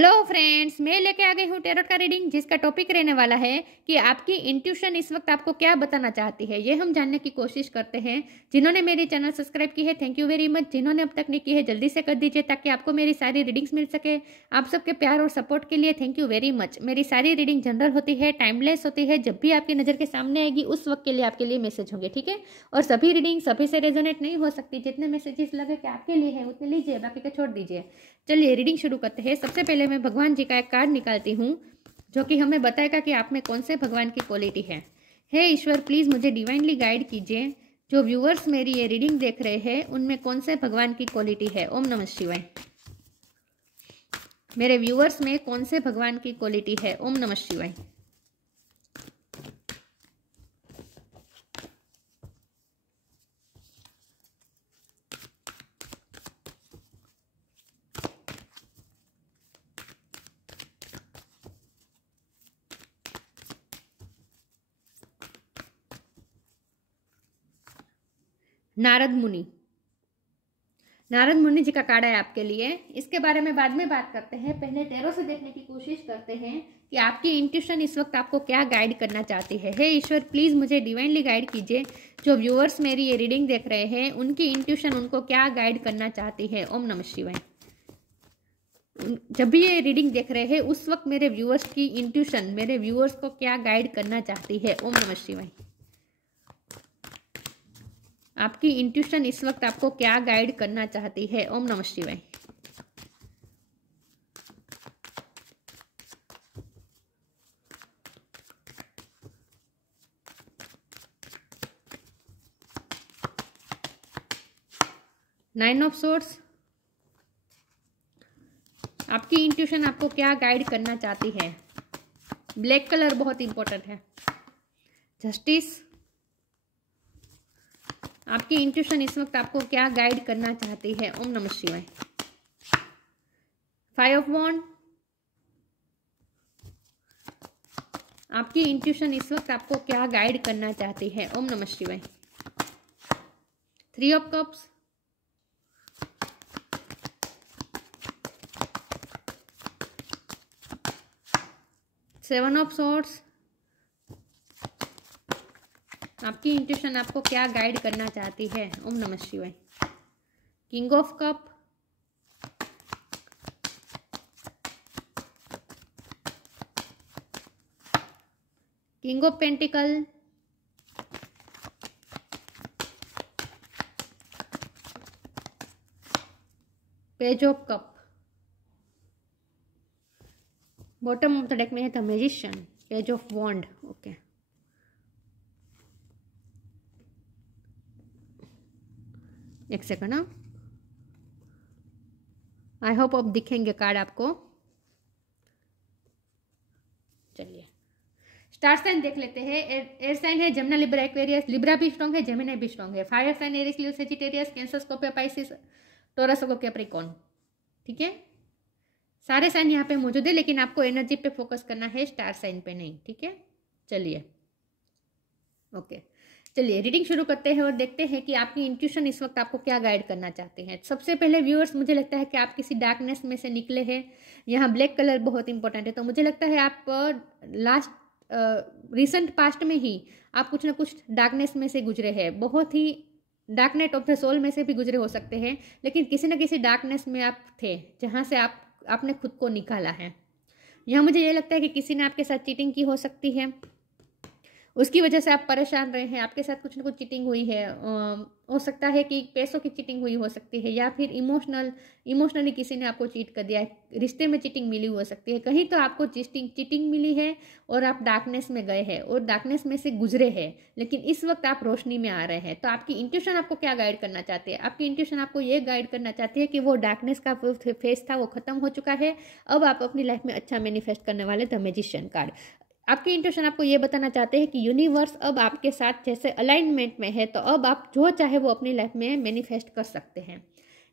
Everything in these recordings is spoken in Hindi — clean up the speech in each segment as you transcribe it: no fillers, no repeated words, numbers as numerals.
हेलो फ्रेंड्स, मैं लेके आ गई हूँ टैरोट का रीडिंग, जिसका टॉपिक रहने वाला है कि आपकी इंट्यूशन इस वक्त आपको क्या बताना चाहती है। ये हम जानने की कोशिश करते हैं। जिन्होंने मेरी चैनल सब्सक्राइब की है, थैंक यू वेरी मच। जिन्होंने अब तक नहीं की है, जल्दी से कर दीजिए ताकि आपको मेरी सारी रीडिंग्स मिल सके। आप सबके प्यार और सपोर्ट के लिए थैंक यू वेरी मच। मेरी सारी रीडिंग जनरल होती है, टाइमलेस होती है। जब भी आपकी नज़र के सामने आएगी उस वक्त के लिए आपके लिए मैसेज होंगे, ठीक है। और सभी रीडिंग सभी से रेजोनेट नहीं हो सकती। जितने मैसेजेस लगे कि आपके लिए है उतने लीजिए, बाकी को छोड़ दीजिए। चलिए रीडिंग शुरू करते हैं। सबसे पहले मैं भगवान जी का एक कार्ड निकालती हूँ जो कि हमें बताएगा कि आप में कौन से भगवान की क्वालिटी है। हे ईश्वर, प्लीज़ मुझे डिवाइनली गाइड कीजिए। जो व्यूअर्स मेरी ये रीडिंग देख रहे हैं उनमें कौन से भगवान की क्वालिटी है। ओम नमः शिवाय। मेरे व्यूअर्स में कौन से भगवान की क्वालिटी है। ओम नमः शिवाय। नारद मुनि, नारद मुनि जी का कार्ड है आपके लिए। इसके बारे में बाद में बात करते हैं। पहले टैरो से देखने की कोशिश करते हैं कि आपकी इंट्यूशन इस वक्त आपको क्या गाइड करना चाहती है। हे ईश्वर, प्लीज़ मुझे डिवाइनली गाइड कीजिए। जो व्यूअर्स मेरी ये रीडिंग देख रहे हैं उनकी इंट्यूशन उनको क्या गाइड करना चाहती है। ओम नमः शिवाय। जब भी ये रीडिंग देख रहे हैं उस वक्त मेरे व्यूअर्स की इंट्यूशन मेरे व्यूअर्स को क्या गाइड करना चाहती है। ओम नमः शिवाय। आपकी इंट्यूशन इस वक्त आपको क्या गाइड करना चाहती है। ओम नमः शिवाय। नाइन ऑफ सोर्ड्स, आपकी इंट्यूशन आपको क्या गाइड करना चाहती है। ब्लैक कलर बहुत इंपॉर्टेंट है। जस्टिस, आपकी इंट्यूशन इस वक्त आपको क्या गाइड करना चाहती है। ओम नमः शिवाय। फाइव ऑफ वॉन्ड, आपकी इंट्यूशन इस वक्त आपको क्या गाइड करना चाहती है। ओम नमः शिवाय। Three of cups, seven of swords, आपकी इंट्यूशन आपको क्या गाइड करना चाहती है। ओम नमः शिवाय। King of cup, king of pentacle, page of cup, bottom of the deck में है the magician, page of wand. Okay, एक सेकंड ना, आई होप अब दिखेंगे कार्ड आपको। चलिए स्टार साइन देख लेते हैं। एयर साइन है जमुना, लिब्रा, एक्वेरियस। लिब्रा भी स्ट्रॉन्ग है, जेमिनी भी स्ट्रॉन्ग है। Fire sign Aries, Leo, Sagittarius, Cancer, Scorpio, Pisces, Taurus, Capricorn. ठीक है, सारे साइन यहाँ पे मौजूद है, लेकिन आपको एनर्जी पे फोकस करना है, स्टार साइन पे नहीं। ठीक है, चलिए ओके। चलिए रीडिंग शुरू करते हैं और देखते हैं कि आपकी इंट्यूशन इस वक्त आपको क्या गाइड करना चाहते हैं। सबसे पहले व्यूअर्स, मुझे लगता है कि आप किसी डार्कनेस में से निकले हैं। यहाँ ब्लैक कलर बहुत इंपॉर्टेंट है, तो मुझे लगता है आप लास्ट रिसेंट पास्ट में ही आप कुछ ना कुछ डार्कनेस में से गुजरे हैं। बहुत ही dark night of the soul में से भी गुजरे हो सकते हैं, लेकिन किसी न किसी डार्कनेस में आप थे जहाँ से आपने खुद को निकाला है। यहाँ मुझे ये लगता है कि किसी ने आपके साथ चीटिंग की हो सकती है, उसकी वजह से आप परेशान रहे हैं। आपके साथ कुछ ना कुछ चीटिंग हुई है। हो सकता है कि पैसों की चीटिंग हुई हो सकती है, या फिर इमोशनली किसी ने आपको चीट कर दिया है। रिश्ते में चीटिंग मिली हो सकती है, कहीं तो आपको चीटिंग मिली है और आप डार्कनेस में गए हैं और डार्कनेस में से गुजरे हैं, लेकिन इस वक्त आप रोशनी में आ रहे हैं। तो आपकी इंट्यूशन आपको क्या गाइड करना चाहती है। आपकी इंट्यूशन आपको ये गाइड करना चाहती है कि वो डार्कनेस का फेस था वो खत्म हो चुका है। अब आप अपनी लाइफ में अच्छा मैनिफेस्ट करने वाले द मैजिशियन कार्ड। आपकी इंट्यूशन आपको ये बताना चाहते हैं कि यूनिवर्स अब आपके साथ जैसे अलाइनमेंट में है, तो अब आप जो चाहे वो अपनी लाइफ में मैनिफेस्ट कर सकते हैं।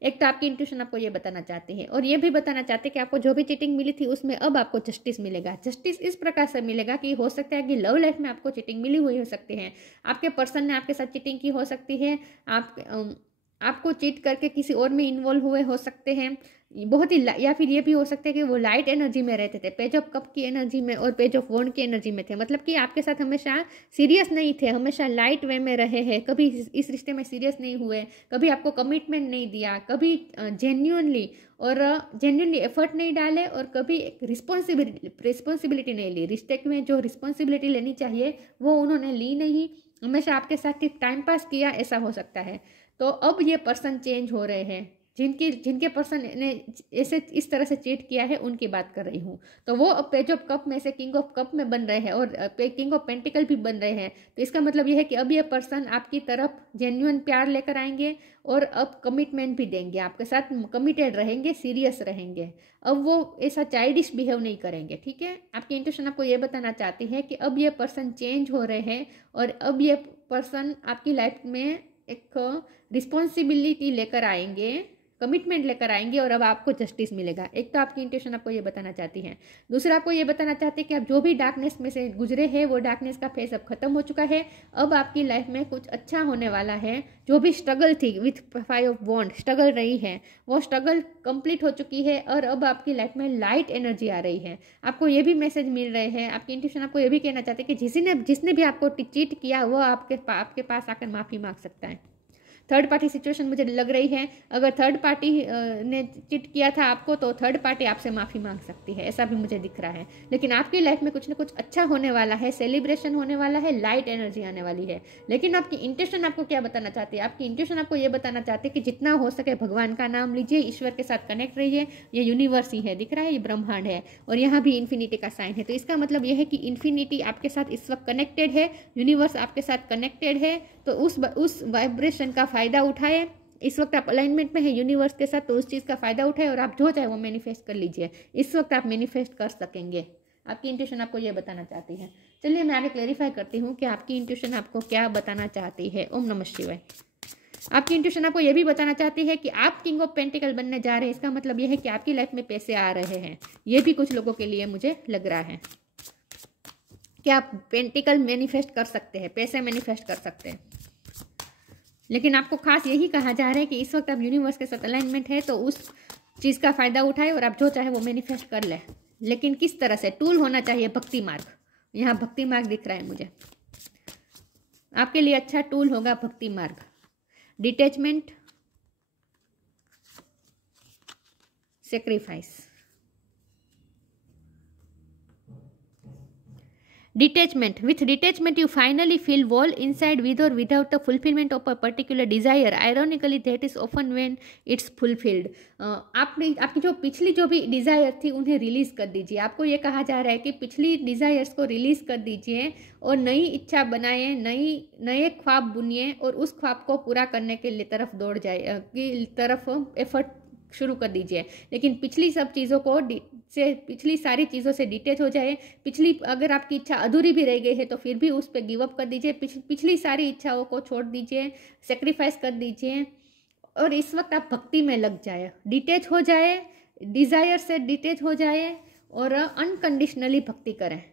एक तो आपकी इंट्यूशन आपको ये बताना चाहती है, और ये भी बताना चाहते हैं कि आपको जो भी चीटिंग मिली थी उसमें अब आपको जस्टिस मिलेगा। जस्टिस इस प्रकार से मिलेगा कि हो सकता है कि लव लाइफ में आपको चीटिंग मिली हुई हो सकती है, आपके पर्सन ने आपके साथ चीटिंग की हो सकती है, आपको चीट करके किसी और में इन्वॉल्व हुए हो सकते हैं, बहुत ही या फिर ये भी हो सकता है कि वो लाइट एनर्जी में रहते थे, पेज ऑफ कप की एनर्जी में और पेज ऑफ वॉन्ड की एनर्जी में थे। मतलब कि आपके साथ हमेशा सीरियस नहीं थे, हमेशा लाइट वे में रहे हैं, कभी इस रिश्ते में सीरियस नहीं हुए, कभी आपको कमिटमेंट नहीं दिया, कभी जेन्युइनली एफर्ट नहीं डाले और कभी रिस्पॉन्सिबिलिटी नहीं ली। रिश्ते में जो रिस्पॉन्सिबिलिटी लेनी चाहिए वो उन्होंने ली नहीं, हमेशा आपके साथ टाइम पास किया, ऐसा हो सकता है। तो अब ये पर्सन चेंज हो रहे हैं, जिनके पर्सन ने ऐसे इस तरह से चीट किया है उनकी बात कर रही हूँ। तो वो अब पेज ऑफ कप में से किंग ऑफ कप में बन रहे हैं और किंग ऑफ पेंटिकल भी बन रहे हैं। तो इसका मतलब ये है कि अब ये पर्सन आपकी तरफ जेन्युइन प्यार लेकर आएंगे और अब कमिटमेंट भी देंगे, आपके साथ कमिटेड रहेंगे, सीरियस रहेंगे। अब वो ऐसा चाइल्डिश बिहेव नहीं करेंगे, ठीक है। आपकी इंट्यूशन आपको ये बताना चाहती है कि अब ये पर्सन चेंज हो रहे हैं और अब ये पर्सन आपकी लाइफ में एक रिस्पॉन्सिबिलिटी लेकर आएंगे, कमिटमेंट लेकर आएंगे और अब आपको जस्टिस मिलेगा। एक तो आपकी इंट्यूशन आपको ये बताना चाहती है। दूसरा आपको ये बताना चाहते हैं कि आप जो भी डार्कनेस में से गुजरे हैं वो डार्कनेस का फेज अब खत्म हो चुका है, अब आपकी लाइफ में कुछ अच्छा होने वाला है। जो भी स्ट्रगल थी विथ 5 ऑफ वॉन्ड स्ट्रगल रही है वो स्ट्रगल कंप्लीट हो चुकी है और अब आपकी लाइफ में लाइट एनर्जी आ रही है। आपको ये भी मैसेज मिल रहे हैं, आपकी इंट्यूशन आपको ये भी कहना चाहते हैं कि जिसने भी आपको चीट किया वो आपके पास आकर माफ़ी मांग सकता है। थर्ड पार्टी सिचुएशन मुझे लग रही है, अगर थर्ड पार्टी ने चिट किया था आपको तो थर्ड पार्टी आपसे माफ़ी मांग सकती है, ऐसा भी मुझे दिख रहा है। लेकिन आपकी लाइफ में कुछ ना कुछ अच्छा होने वाला है, सेलिब्रेशन होने वाला है, लाइट एनर्जी आने वाली है। लेकिन आपकी इंट्यूशन आपको क्या बताना चाहती है? आपकी इंट्यूशन आपको ये बताना चाहती है कि जितना हो सके भगवान का नाम लीजिए, ईश्वर के साथ कनेक्ट रहिए। ये यूनिवर्स ही है, दिख रहा है, ये ब्रह्मांड है और यहाँ भी इन्फिनिटी का साइन है। तो इसका मतलब यह है कि इन्फिनिटी आपके साथ इस वक्त कनेक्टेड है, यूनिवर्स आपके साथ कनेक्टेड है। तो उस वाइब्रेशन का फ़ायदा उठाए। इस वक्त आप अलाइनमेंट में है यूनिवर्स के साथ, तो उस चीज़ का फ़ायदा उठाए और आप जो चाहे वो मैनिफेस्ट कर लीजिए। इस वक्त आप मैनिफेस्ट कर सकेंगे। आपकी इंट्यूशन आपको ये बताना चाहती है। चलिए मैं आगे क्लेरिफाई करती हूँ कि आपकी इंट्यूशन आपको क्या बताना चाहती है। ओम नमः शिवाय। आपकी इंट्यूशन आपको ये भी बताना चाहती है कि आप किंग ऑफ पेंटिकल बनने जा रहे हैं। इसका मतलब ये है कि आपकी लाइफ में पैसे आ रहे हैं। ये भी कुछ लोगों के लिए मुझे लग रहा है कि आप पेंटिकल मैनिफेस्ट कर सकते हैं, पैसे मैनिफेस्ट कर सकते हैं। लेकिन आपको खास यही कहा जा रहा है कि इस वक्त आप यूनिवर्स के साथ अलाइनमेंट है, तो उस चीज़ का फ़ायदा उठाए और आप जो चाहे वो मैनिफेस्ट कर ले। लेकिन किस तरह से? टूल होना चाहिए भक्ति मार्ग। यहाँ भक्ति मार्ग दिख रहा है मुझे, आपके लिए अच्छा टूल होगा भक्ति मार्ग। Detachment, sacrifice. Detachment. With detachment, you finally feel whole inside with or without the fulfillment of a particular desire. Ironically, that is often when it's fulfilled. आपकी जो पिछली जो भी डिज़ायर थी उन्हें रिलीज़ कर दीजिए। आपको ये कहा जा रहा है कि पिछली डिज़ायर्स को रिलीज़ कर दीजिए और नई इच्छा बनाए, नए ख्वाब बुनिए और उस ख्वाब को पूरा करने के लिए तरफ दौड़ जाए, की तरफ एफर्ट शुरू कर दीजिए। लेकिन पिछली सब चीज़ों को पिछली सारी चीज़ों से डिटेच हो जाए। पिछली अगर आपकी इच्छा अधूरी भी रह गई है तो फिर भी उस पर गिव अप कर दीजिए। पिछली सारी इच्छाओं को छोड़ दीजिए, सेक्रीफाइस कर दीजिए और इस वक्त आप भक्ति में लग जाए, डिटेच हो जाए, डिज़ायर से डिटेच हो जाए और अनकंडीशनली भक्ति करें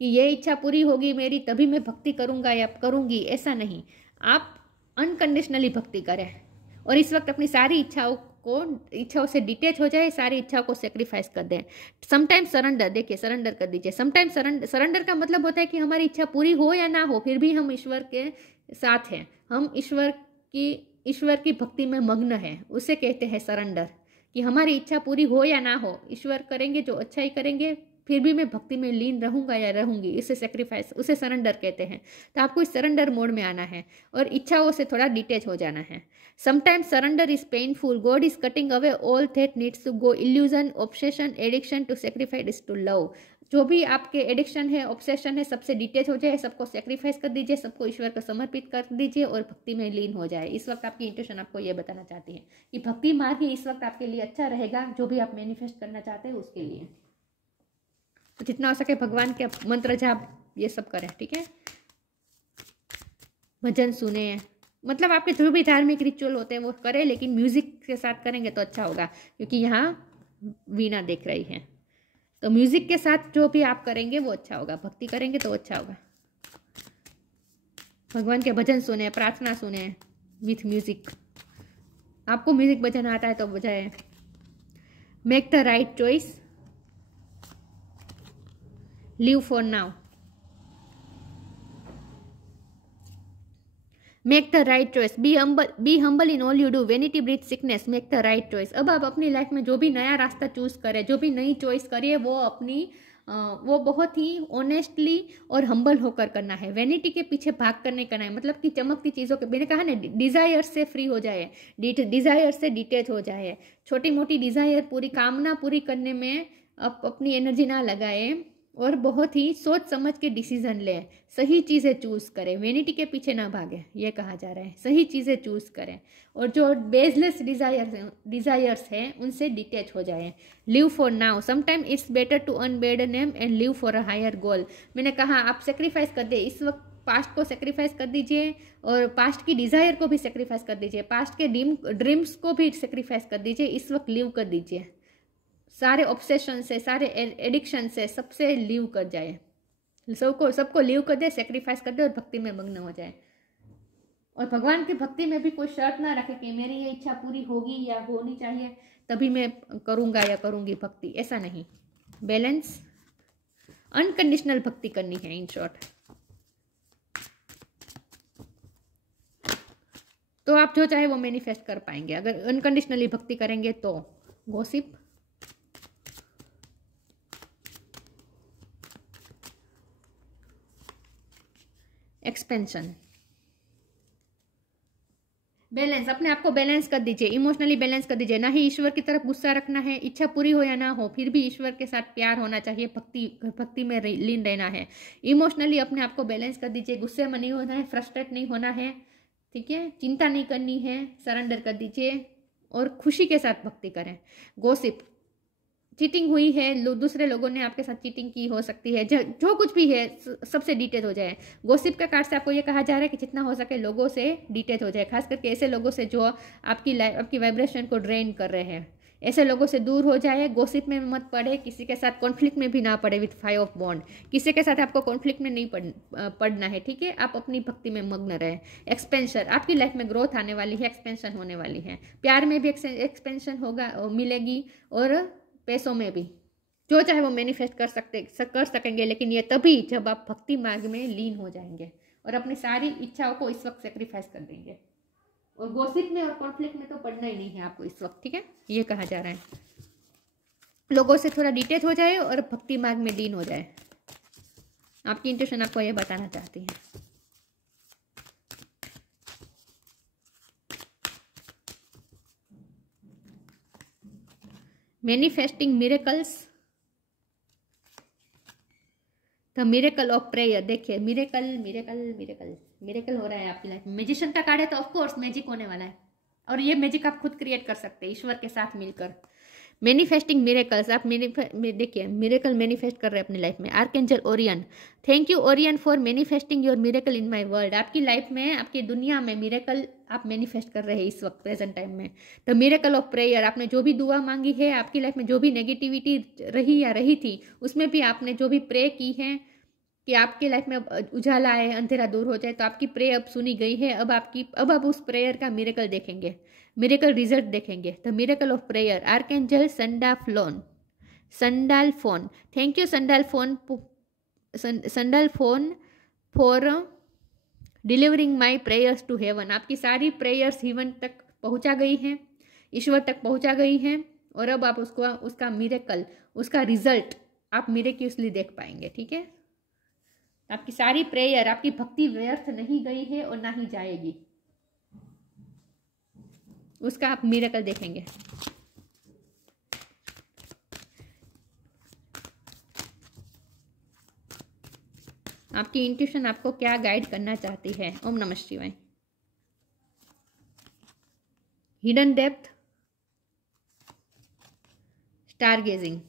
कि ये इच्छा पूरी होगी मेरी तभी मैं भक्ति करूँगा या करूँगी, ऐसा नहीं। आप अनकंडीशनली भक्ति करें और इस वक्त अपनी सारी इच्छाओं से डिटेच हो जाए, सारी इच्छाओं को सेक्रीफाइस कर दें। समटाइम्स सरेंडर, देखिए सरेंडर कर दीजिए। समटाइम्स सरेंडर का मतलब होता है कि हमारी इच्छा पूरी हो या ना हो फिर भी हम ईश्वर के साथ हैं, हम ईश्वर की भक्ति में मग्न हैं, उसे कहते हैं सरेंडर। कि हमारी इच्छा पूरी हो या ना हो, ईश्वर करेंगे जो अच्छा ही करेंगे, फिर भी मैं भक्ति में लीन रहूंगा या रहूंगी, इसे सेक्रीफाइस, उसे सरेंडर कहते हैं। तो आपको इस सरेंडर मोड में आना है और इच्छाओं से थोड़ा डिटेच हो जाना है। Sometimes surrender is painful, God is cutting away all that needs to go, illusion, obsession, addiction, to sacrifice is to love. जो भी आपके एडिक्शन है, ऑब्सेशन है, सबसे डिटेच हो जाए, सबको सेक्रीफाइस कर दीजिए, सबको ईश्वर को समर्पित कर दीजिए और भक्ति में लीन हो जाए। इस वक्त आपकी इंट्यूशन आपको ये बताना चाहती है कि भक्ति मार्ग ही इस वक्त आपके लिए अच्छा रहेगा, जो भी आप मैनिफेस्ट करना चाहते हैं उसके लिए। तो जितना हो सके भगवान के मंत्र जाप ये सब करें, ठीक है। भजन सुने, मतलब आपके जो भी धार्मिक रिचुअल होते हैं वो करें, लेकिन म्यूजिक के साथ करेंगे तो अच्छा होगा, क्योंकि यहाँ वीणा देख रही है। तो म्यूजिक के साथ जो भी आप करेंगे वो अच्छा होगा, भक्ति करेंगे तो अच्छा होगा। भगवान के भजन सुने, प्रार्थना सुने विथ म्यूजिक। आपको म्यूजिक भजन आता है तो बजाए। Make the right choice, live for now, make the right choice, be humble in all you do, vanity breeds sickness, make the right choice. अब आप अपनी लाइफ में जो भी नया रास्ता चूज करें, जो भी नई चॉइस करिए, वो अपनी वो बहुत ही ऑनेस्टली और हम्बल होकर करना है। वेनिटी के पीछे भाग करने करना है, मतलब कि चमकती चीज़ों के, मैंने कहा ना, डिजायर से फ्री हो जाए, डिजायर से डिटेच हो जाए, छोटी मोटी डिजायर पूरी कामना पूरी करने में अपनी एनर्जी ना लगाए और बहुत ही सोच समझ के डिसीजन ले, सही चीज़ें चूज करें, वेनिटी के पीछे ना भागे, ये कहा जा रहा है। सही चीज़ें चूज करें और जो बेसलेस डिजायर्स हैं उनसे डिटेच हो जाए। Live for now, sometime it's better to earn bad name and live for a higher goal. मैंने कहा आप सेक्रीफाइस कर दे, इस वक्त पास्ट को सेक्रीफाइस कर दीजिए और पास्ट की डिजायर को भी सेक्रीफाइस कर दीजिए, पास्ट के ड्रीम्स को भी सेक्रीफाइस कर दीजिए, इस वक्त लिव कर दीजिए, सारे ऑब्सेशन से, सारे एडिक्शन से, सबसे लीव कर जाए, सबको लीव कर दे, सेक्रीफाइस कर दे और भक्ति में मग्न हो जाए। और भगवान की भक्ति में भी कोई शर्त ना रखे कि मेरी ये इच्छा पूरी होगी या होनी चाहिए तभी मैं करूँगा या करूँगी भक्ति, ऐसा नहीं। बैलेंस, अनकंडीशनल भक्ति करनी है, इन शॉर्ट। तो आप जो चाहे वो मैनिफेस्ट कर पाएंगे अगर अनकंडीशनली भक्ति करेंगे तो। गॉसिप, एक्सपेंशन, बैलेंस, अपने आप को बैलेंस कर दीजिए, इमोशनली बैलेंस कर दीजिए, ना ही ईश्वर की तरफ गुस्सा रखना है, इच्छा पूरी हो या ना हो फिर भी ईश्वर के साथ प्यार होना चाहिए, भक्ति में लीन रहना है। इमोशनली अपने आप को बैलेंस कर दीजिए, गुस्से में नहीं होना है, फ्रस्ट्रेट नहीं होना है, ठीक है, चिंता नहीं करनी है, सरेंडर कर दीजिए और खुशी के साथ भक्ति करें। गॉसिप, चीटिंग हुई है, दूसरे लोगों ने आपके साथ चीटिंग की हो सकती है, जो कुछ भी है सबसे डिटेच हो जाए। गॉसिप का कार्ड से आपको ये कहा जा रहा है कि जितना हो सके लोगों से डिटेच हो जाए, खास करके ऐसे लोगों से जो आपकी वाइब्रेशन को ड्रेन कर रहे हैं, ऐसे लोगों से दूर हो जाए। गॉसिप में मत पड़े, किसी के साथ कॉन्फ्लिक्ट में भी ना पड़े विथ 5 ऑफ बॉन्ड, किसी के साथ आपको कॉन्फ्लिक्ट में नहीं पड़ना है, ठीक है, आप अपनी भक्ति में मग्न रहे। एक्सपेंशन, आपकी लाइफ में ग्रोथ आने वाली है, एक्सपेंशन होने वाली है, प्यार में भी एक्सपेंशन होगा, मिलेगी और पैसों में भी, जो चाहे वो मैनिफेस्ट कर सकेंगे, लेकिन ये तभी जब आप भक्ति मार्ग में लीन हो जाएंगे और अपनी सारी इच्छाओं को इस वक्त सेक्रीफाइस कर देंगे। और गॉसिप में और कॉन्फ्लिक्ट में तो पड़ना ही नहीं है आपको इस वक्त, ठीक है, ये कहा जा रहा है। लोगों से थोड़ा डिटेच हो जाए और भक्ति मार्ग में लीन हो जाए। आपकी इंट्यूशन आपको ये बताना चाहती है। Manifesting miracles, the miracle of prayer. देखिए मिरेकल मिरेकल मिरेकल मिरेकल हो रहा है आपकी लाइफ में। मैजिशियन का कार्ड है तो ऑफकोर्स मैजिक होने वाला है और ये मैजिक आप खुद क्रिएट कर सकते हैं ईश्वर के साथ मिलकर। मैनिफेस्टिंग मिरेकल्स, आप देखिए मिरेकल मैनिफेस्ट कर रहे हैं अपनी लाइफ में। Archangel Orion, thank you Orion for manifesting your miracle in my world. आपकी लाइफ में, आपकी दुनिया में मिरेकल आप मैनिफेस्ट कर रहे हैं इस वक्त प्रेजेंट टाइम में। द मिरेकल ऑफ प्रेयर, आपने जो भी दुआ मांगी है, आपकी लाइफ में जो भी नेगेटिविटी रही या रही थी, उसमें भी आपने जो भी प्रे की है कि आपकी लाइफ में उजाला आए, अंधेरा दूर हो जाए, तो आपकी प्रे अब सुनी गई है। अब आप उस प्रेयर का मिरेकल देखेंगे, मिरेकल रिजल्ट देखेंगे। The miracle of prayer, archangel Sandalphon, thank you Sandalphon for delivering my prayers to heaven. आपकी सारी प्रेयर्स हेवन तक पहुंचा गई हैं, ईश्वर तक पहुंचा गई हैं और अब आप उसका मिरेकल, उसका रिजल्ट आप मिरेक्यूसली देख पाएंगे, ठीक है। आपकी सारी प्रेयर, आपकी भक्ति व्यर्थ नहीं गई है और ना ही जाएगी, उसका आप मिरेकल देखेंगे। आपकी इंट्यूशन आपको क्या गाइड करना चाहती है? ओम नमः शिवाय। हिडन डेप्थ, स्टार गेजिंग,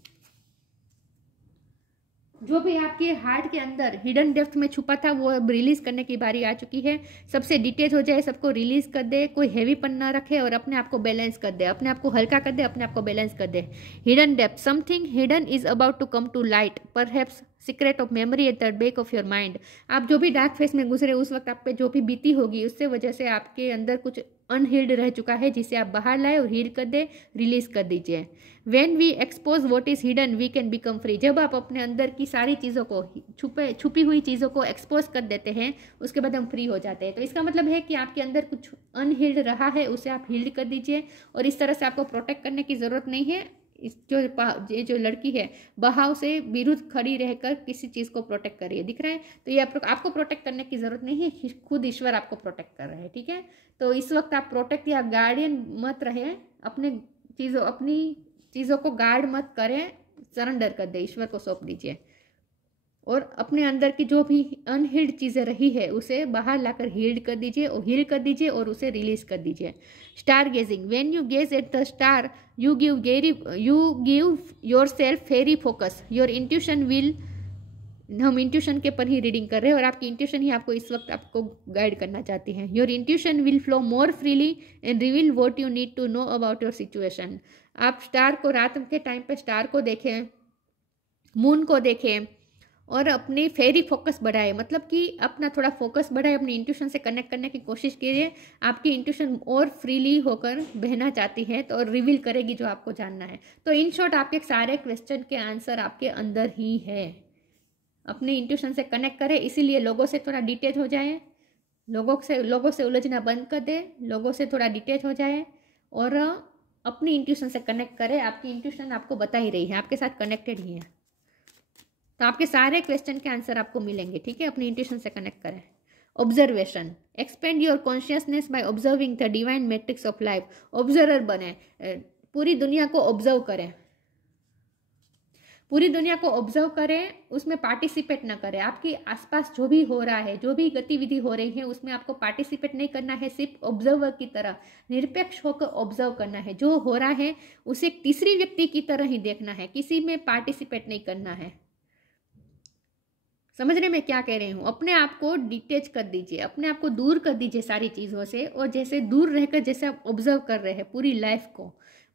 जो भी आपके हार्ट के अंदर हिडन डेप्थ में छुपा था वो अब रिलीज करने की बारी आ चुकी है। सबसे डिटेच हो जाए, सबको रिलीज कर दे, कोई हैवीपन ना रखे और अपने आप को बैलेंस कर दे, अपने आप को हल्का कर दे, अपने आप को बैलेंस कर दे। Hidden depth, something hidden is about to come to light, perhaps secret of memory at the back of your mind. आप जो भी डार्क फेस में गुजरे, उस वक्त आप पे जो भी बीती होगी, उससे वजह से आपके अंदर कुछ अनहील्ड रह चुका है, जिसे आप बाहर लाए और हील कर दे, रिलीज कर दीजिए। When we expose what is hidden we can become free. जब आप अपने अंदर की सारी चीज़ों को, छुपी हुई चीज़ों को एक्सपोज कर देते हैं, उसके बाद हम फ्री हो जाते हैं। तो इसका मतलब है कि आपके अंदर कुछ अनहील्ड रहा है, उसे आप हील्ड कर दीजिए। और इस तरह से आपको प्रोटेक्ट करने की ज़रूरत नहीं है। ये जो लड़की है बहाव से विरुद्ध खड़ी रहकर किसी चीज़ को प्रोटेक्ट कर रही है, दिख रहा है। तो ये आपको प्रोटेक्ट करने की ज़रूरत नहीं है, खुद ईश्वर आपको प्रोटेक्ट कर रहे हैं, ठीक है। तो इस वक्त आप प्रोटेक्ट या गार्डियन मत रहे, अपनी चीज़ों को गार्ड मत करें, सरेंडर कर दे, ईश्वर को सौंप दीजिए। और अपने अंदर की जो भी अनहील्ड चीज़ें रही है उसे बाहर लाकर हील कर दीजिए और उसे रिलीज कर दीजिए। Star gazing, when you gaze at the star you give yourself free focus, your intuition will, हम इंट्यूशन के पर ही रीडिंग कर रहे हैं और आपकी इंट्यूशन ही आपको इस वक्त आपको गाइड करना चाहती है। Your intuition will flow more freely and reveal what you need to know about your situation. आप स्टार को, रात के टाइम पे स्टार को देखें, मून को देखें और अपनी फेरी फोकस बढ़ाए, मतलब कि अपना थोड़ा फोकस बढ़ाए, अपनी इंट्यूशन से कनेक्ट करने की कोशिश कीजिए। आपकी इंट्यूशन और फ्रीली होकर बहना चाहती है तो और रिवील करेगी जो आपको जानना है। तो इन शॉर्ट आपके सारे क्वेश्चन के आंसर आपके अंदर ही है। अपनी इंट्यूशन से कनेक्ट करें, इसीलिए लोगों से थोड़ा डिटेच हो जाए, लोगों से उलझना बंद कर दे, लोगों से थोड़ा डिटेच हो जाए और अपनी इंट्यूशन से कनेक्ट करें। आपकी इंट्यूशन आपको बता ही रही है, आपके साथ कनेक्टेड ही है, तो आपके सारे क्वेश्चन के आंसर आपको मिलेंगे, ठीक है। अपनी इंट्यूशन से कनेक्ट करें। Observation, expand your consciousness by observing the divine matrix of life. Observer बने, पूरी दुनिया को ऑब्जर्व करें, पूरी दुनिया को ऑब्जर्व करें, उसमें पार्टिसिपेट ना करें। आपके आसपास जो भी हो रहा है, जो भी गतिविधि हो रही है, उसमें आपको पार्टिसिपेट नहीं करना है, सिर्फ ऑब्जर्वर की तरह निरपेक्ष होकर ऑब्जर्व करना है। जो हो रहा है उसे तीसरी व्यक्ति की तरह ही देखना है, किसी में पार्टिसिपेट नहीं करना है। समझ रहे मैं क्या कह रही हूँ? अपने आप को डिटेच कर दीजिए, अपने आप को दूर कर दीजिए सारी चीज़ों से, और जैसे दूर रहकर जैसे आप ऑब्जर्व कर रहे हैं पूरी लाइफ को,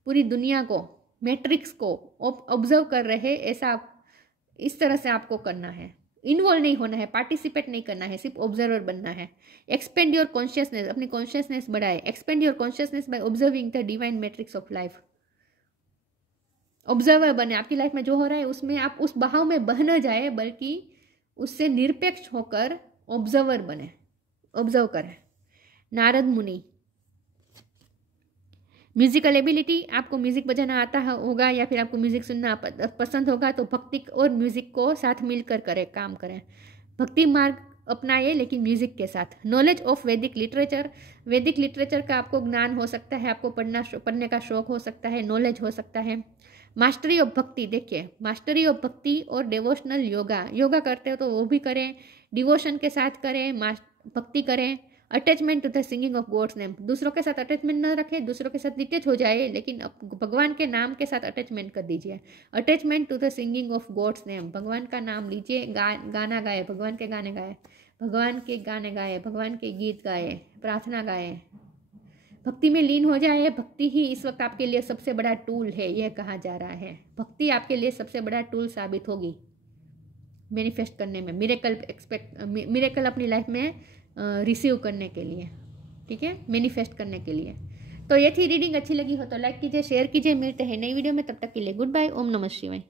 पूरी दुनिया को, मैट्रिक्स को ऑब्जर्व कर रहे हैं, ऐसा आप इस तरह से आपको करना है। इन्वॉल्व नहीं होना है, पार्टिसिपेट नहीं करना है, सिर्फ ऑब्जर्वर बनना है। एक्सपेंड योर कॉन्शियसनेस, अपनी कॉन्शियसनेस बढ़ाए। Expand your consciousness by observing the divine matrix of life. Observer बने, आपकी लाइफ में जो हो रहा है उसमें आप उस बहाव में बह न जाए, बल्कि उससे निरपेक्ष होकर ऑब्जर्वर बने, ऑब्जर्व करें। नारद मुनि, म्यूजिकल एबिलिटी, आपको म्यूजिक बजाना आता होगा या फिर आपको म्यूजिक सुनना पसंद होगा, तो भक्ति और म्यूजिक को साथ मिलकर करें, काम करें। भक्ति मार्ग अपनाइए लेकिन म्यूजिक के साथ। नॉलेज ऑफ वैदिक लिटरेचर, वैदिक लिटरेचर का आपको ज्ञान हो सकता है, आपको पढ़ने का शौक हो सकता है, नॉलेज हो सकता है। मास्टरी ऑफ भक्ति, देखिए मास्टरी ऑफ भक्ति और डिवोशनल योगा करते हो तो वो भी करें, डिवोशन के साथ करें, भक्ति करें। Attachment to the singing of God's name, दूसरों के साथ अटैचमेंट न रखें, दूसरों के साथ डिटेच हो जाए, लेकिन भगवान के नाम के साथ अटैचमेंट कर दीजिए। Attachment to the singing of God's name, भगवान का नाम लीजिए, गाना गाए, भगवान के गाने गाए, भगवान के गाने गाए, भगवान के गीत गाए, प्रार्थना गाए, भक्ति में लीन हो जाए। भक्ति ही इस वक्त आपके लिए सबसे बड़ा टूल है, यह कहा जा रहा है। भक्ति आपके लिए सबसे बड़ा टूल साबित होगी मैनिफेस्ट करने में, मिरेकल अपनी लाइफ में रिसीव करने के लिए, ठीक है, मैनिफेस्ट करने के लिए। तो ये थी रीडिंग, अच्छी लगी हो तो लाइक कीजिए, शेयर कीजिए। मिलते हैं नई वीडियो में, तब तक के लिए गुड बाय। ओम नमः शिवाय।